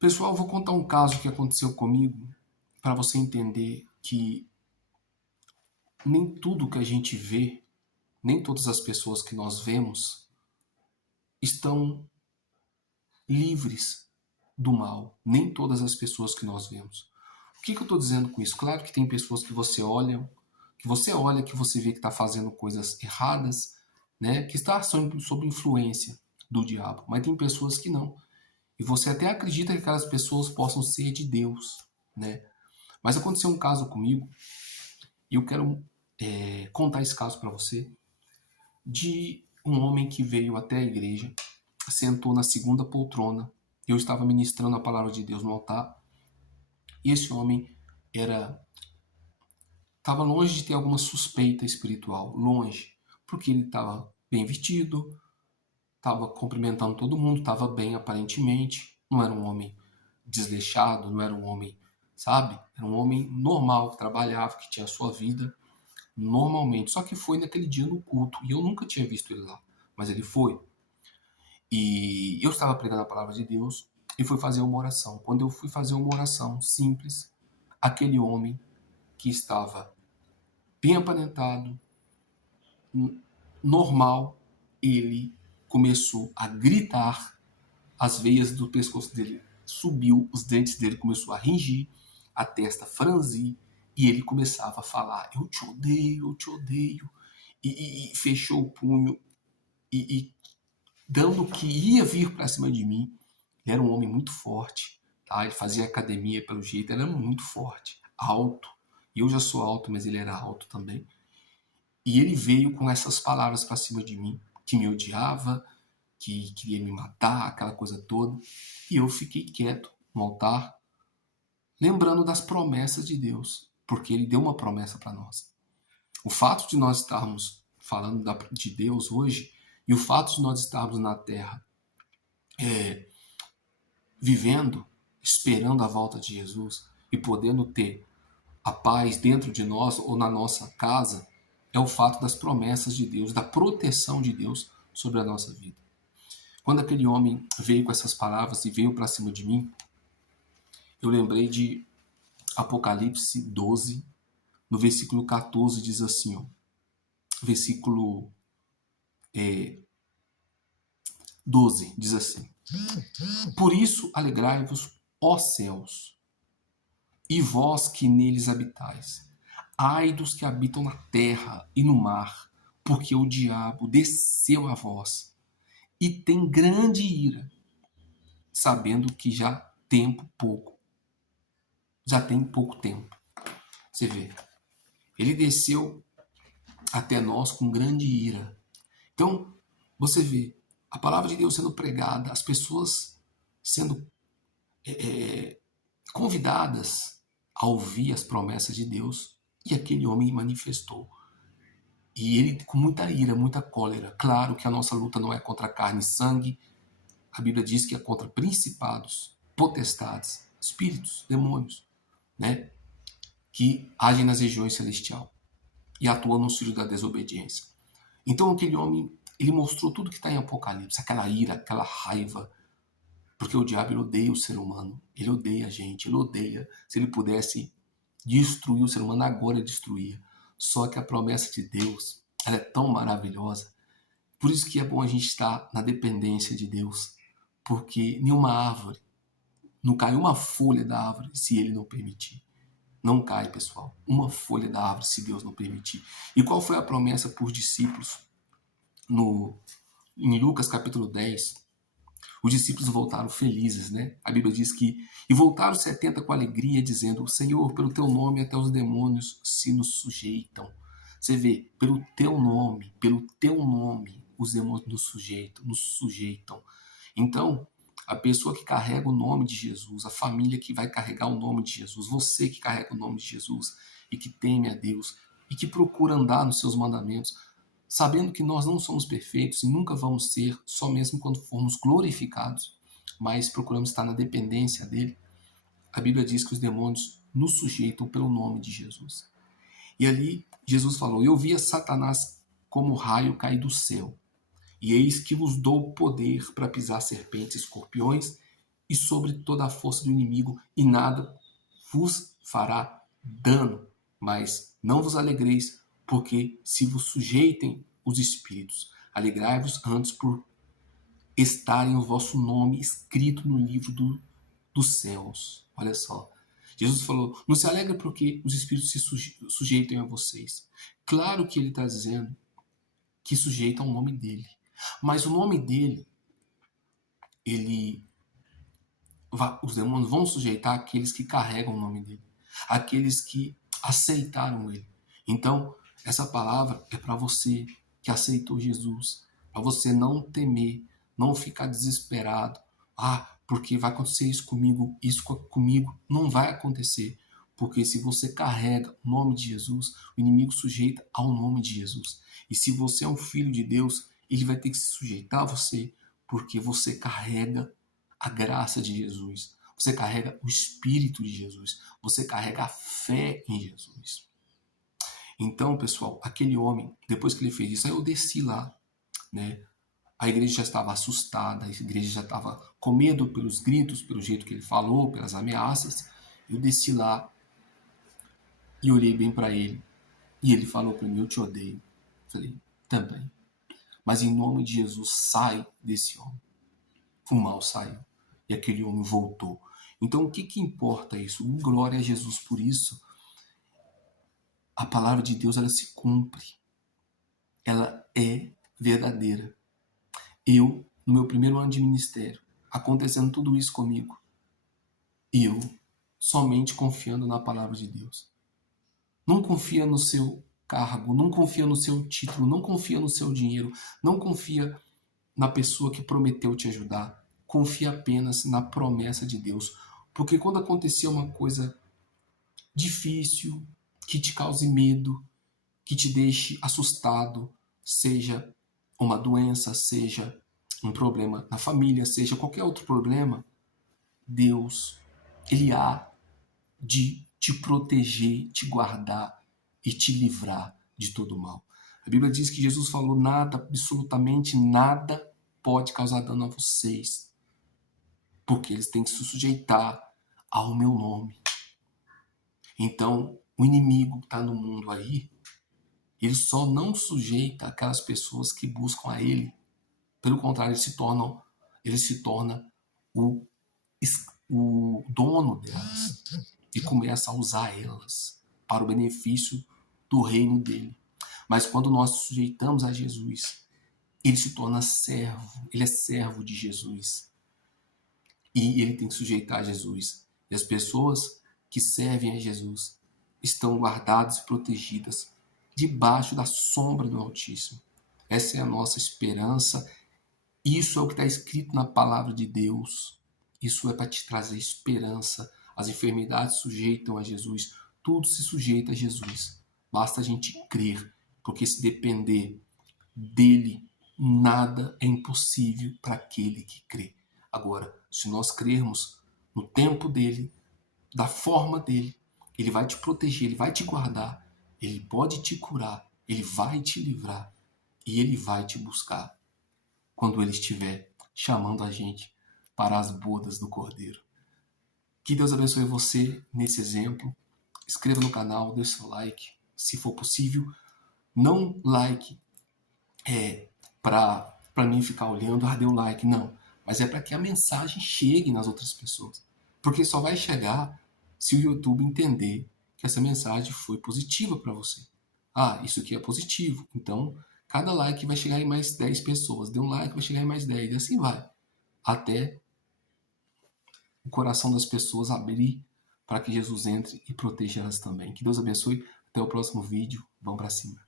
Pessoal, eu vou contar um caso que aconteceu comigo para você entender que nem tudo que a gente vê, nem todas as pessoas que nós vemos estão livres do mal. Nem todas as pessoas que nós vemos. O que eu estou dizendo com isso? Claro que tem pessoas que você vê que está fazendo coisas erradas, né? Que está sob influência do diabo. Mas tem pessoas que não. E você até acredita que aquelas pessoas possam ser de Deus, né? Mas aconteceu um caso comigo e eu quero contar esse caso para você de um homem que veio até a igreja, sentou na segunda poltrona. Eu estava ministrando a palavra de Deus no altar e esse homem era estava longe de ter alguma suspeita espiritual, longe, porque ele estava bem vestido, estava cumprimentando todo mundo, estava bem aparentemente, não era um homem desleixado, não era um homem, sabe? Era um homem normal, que trabalhava, que tinha a sua vida normalmente. Só que foi naquele dia no culto e eu nunca tinha visto ele lá, mas ele foi. E eu estava pregando a palavra de Deus e fui fazer uma oração. Quando eu fui fazer uma oração simples, aquele homem que estava bem aparentado, normal, ele começou a gritar, as veias do pescoço dele subiu, os dentes dele começou a ringir, a testa franzir, e ele começava a falar, eu te odeio, e fechou o punho, e dando que ia vir para cima de mim. Ele era um homem muito forte, tá? Ele fazia academia pelo jeito, ele era muito forte, alto, e eu já sou alto, mas ele era alto também. E ele veio com essas palavras para cima de mim, que me odiava, que queria me matar, aquela coisa toda. E eu fiquei quieto no altar, lembrando das promessas de Deus, porque ele deu uma promessa para nós. O fato de nós estarmos falando de Deus hoje e o fato de nós estarmos na terra vivendo, esperando a volta de Jesus e podendo ter a paz dentro de nós ou na nossa casa, é o fato das promessas de Deus, da proteção de Deus sobre a nossa vida. Quando aquele homem veio com essas palavras e veio para cima de mim, eu lembrei de Apocalipse 12, no versículo 14, diz assim, ó, versículo 12, diz assim: Por isso alegrai-vos, ó céus, e vós que neles habitais. Ai dos que habitam na terra e no mar, porque o diabo desceu a vós e tem grande ira, sabendo que já tem pouco tempo. Você vê, ele desceu até nós com grande ira. Então, você vê a palavra de Deus sendo pregada, as pessoas sendo convidadas a ouvir as promessas de Deus, e aquele homem manifestou. E ele com muita ira, muita cólera. Claro que a nossa luta não é contra carne e sangue. A Bíblia diz que é contra principados, potestades, espíritos, demônios, né? Que agem nas regiões celestiais e atuam no filho da desobediência. Então aquele homem, ele mostrou tudo que está em Apocalipse, aquela ira, aquela raiva, porque o diabo ele odeia o ser humano, ele odeia a gente, ele odeia. Se ele pudesse destruir o ser humano, agora ele destruía. Só que a promessa de Deus, ela é tão maravilhosa. Por isso que é bom a gente estar na dependência de Deus, porque nenhuma árvore, não cai uma folha da árvore se ele não permitir. Não cai, pessoal, uma folha da árvore se Deus não permitir. E qual foi a promessa por discípulos em Lucas capítulo 10? Os discípulos voltaram felizes, né? A Bíblia diz que e voltaram 70 com alegria, dizendo: Senhor, pelo teu nome até os demônios se nos sujeitam. Você vê, pelo teu nome, os demônios nos sujeitam. Então, a pessoa que carrega o nome de Jesus, a família que vai carregar o nome de Jesus, você que carrega o nome de Jesus e que teme a Deus e que procura andar nos seus mandamentos, sabendo que nós não somos perfeitos e nunca vamos ser, só mesmo quando formos glorificados, mas procuramos estar na dependência dele. A Bíblia diz que os demônios nos sujeitam pelo nome de Jesus. E ali Jesus falou: Eu via Satanás como raio cair do céu, e eis que vos dou poder para pisar serpentes e escorpiões e sobre toda a força do inimigo, e nada vos fará dano. Mas não vos alegreis, porque se vos sujeitem os espíritos. Alegrai-vos antes por estarem o vosso nome escrito no livro dos céus. Olha só. Jesus falou, não se alegra porque os espíritos se sujeitem a vocês. Claro que ele está dizendo que sujeita ao nome dele. Mas o nome dele, os demônios vão sujeitar aqueles que carregam o nome dele. Aqueles que aceitaram ele. Então, essa palavra é para você que aceitou Jesus. Para você não temer, não ficar desesperado. Porque vai acontecer isso comigo. Não vai acontecer. Porque se você carrega o nome de Jesus, o inimigo sujeita ao nome de Jesus. E se você é um filho de Deus, ele vai ter que se sujeitar a você, porque você carrega a graça de Jesus. Você carrega o Espírito de Jesus. Você carrega a fé em Jesus. Então, pessoal, aquele homem, depois que ele fez isso, aí eu desci lá, né? A igreja já estava assustada, a igreja já estava com medo pelos gritos, pelo jeito que ele falou, pelas ameaças. Eu desci lá e olhei bem para ele. E ele falou para mim, eu te odeio. Falei, também. Mas em nome de Jesus, sai desse homem. O mal saiu. E aquele homem voltou. Então, o que importa isso? Glória a Jesus por isso. A palavra de Deus, ela se cumpre. Ela é verdadeira. Eu, no meu primeiro ano de ministério, acontecendo tudo isso comigo, eu somente confiando na palavra de Deus. Não confia no seu cargo, não confia no seu título, não confia no seu dinheiro, não confia na pessoa que prometeu te ajudar. Confia apenas na promessa de Deus. Porque quando acontecer uma coisa difícil, que te cause medo, que te deixe assustado, seja uma doença, seja um problema na família, seja qualquer outro problema, Deus, ele há de te proteger, te guardar e te livrar de todo mal. A Bíblia diz que Jesus falou nada, absolutamente nada pode causar dano a vocês, porque eles têm que se sujeitar ao meu nome. Então, o inimigo que está no mundo aí, ele só não sujeita aquelas pessoas que buscam a ele. Pelo contrário, ele se torna o dono delas e começa a usar elas para o benefício do reino dele. Mas quando nós nos sujeitamos a Jesus, ele se torna servo, ele é servo de Jesus. E ele tem que sujeitar a Jesus. E as pessoas que servem a Jesus estão guardadas e protegidas debaixo da sombra do Altíssimo. Essa é a nossa esperança. Isso é o que está escrito na palavra de Deus. Isso é para te trazer esperança. As enfermidades sujeitam a Jesus. Tudo se sujeita a Jesus. Basta a gente crer, porque se depender dele, nada é impossível para aquele que crê. Agora, se nós crermos no tempo dele, da forma dele, ele vai te proteger, ele vai te guardar, ele pode te curar, ele vai te livrar e ele vai te buscar quando ele estiver chamando a gente para as bodas do Cordeiro. Que Deus abençoe você nesse exemplo. Inscreva no canal, deixe seu like, se for possível. Não like para mim ficar olhando, deu like, não. Mas é para que a mensagem chegue nas outras pessoas. Porque só vai chegar se o YouTube entender que essa mensagem foi positiva para você. Isso aqui é positivo. Então, cada like vai chegar em mais 10 pessoas. Dê um like, vai chegar em mais 10. E assim vai. Até o coração das pessoas abrir para que Jesus entre e proteja elas também. Que Deus abençoe. Até o próximo vídeo. Vamos para cima.